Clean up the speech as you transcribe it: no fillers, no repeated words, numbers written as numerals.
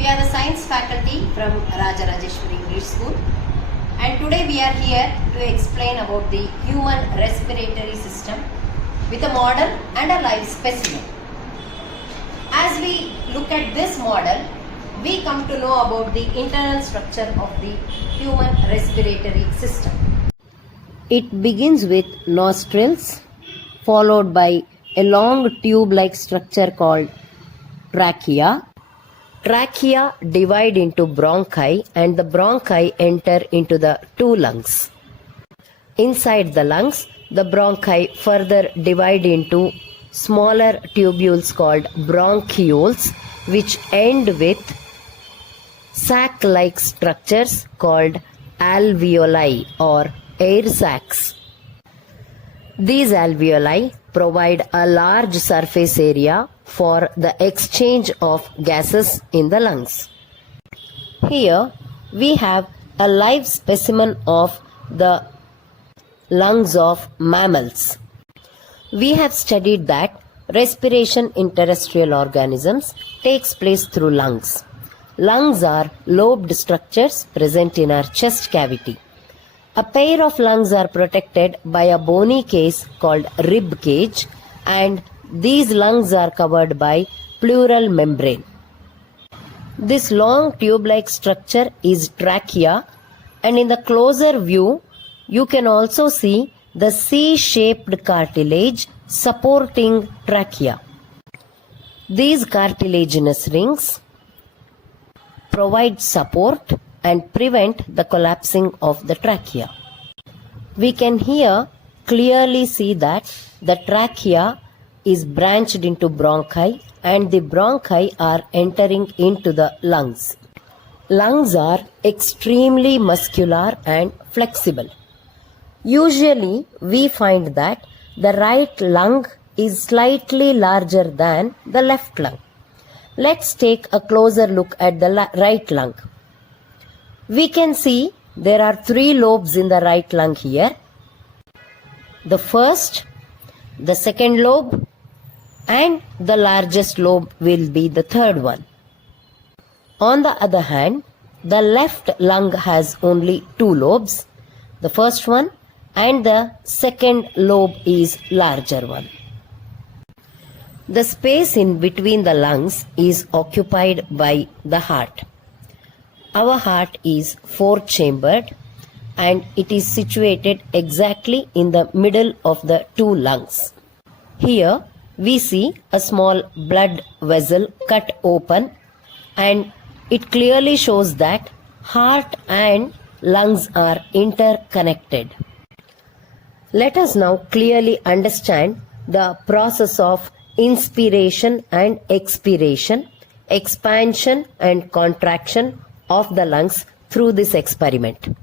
We are the science faculty from Rajarajeshwari English School, and today we are here to explain about the human respiratory system with a model and a live specimen. As we look at this model, we come to know about the internal structure of the human respiratory system. It begins with nostrils, followed by a long tube-like structure called trachea. Trachea divide into bronchi, and the bronchi enter into the two lungs. Inside the lungs, the bronchi further divide into smaller tubules called bronchioles, which end with sac-like structures called alveoli or air sacs. These alveoli provide a large surface area for the exchange of gases in the lungs. Here we have a live specimen of the lungs of mammals. We have studied that respiration in terrestrial organisms takes place through lungs. Lungs are lobed structures present in our chest cavity. A pair of lungs are protected by a bony case called rib cage, and these lungs are covered by pleural membrane. This long tube-like structure is trachea, and in the closer view, you can also see the C-shaped cartilage supporting trachea. These cartilaginous rings provide support and prevent the collapsing of the trachea. We can here clearly see that the trachea is branched into bronchi, and the bronchi are entering into the lungs. Lungs are extremely muscular and flexible. Usually we find that the right lung is slightly larger than the left lung. Let's take a closer look at the right lung. We can see there are three lobes in the right lung here. The first, the second lobe, and the largest lobe will be the third one. On the other hand, the left lung has only two lobes. The first one and the second lobe is larger one. The space in between the lungs is occupied by the heart. Our heart is four-chambered, and it is situated exactly in the middle of the two lungs. Here we see a small blood vessel cut open, and it clearly shows that heart and lungs are interconnected. Let us now clearly understand the process of inspiration and expiration, expansion and contraction of the lungs through this experiment.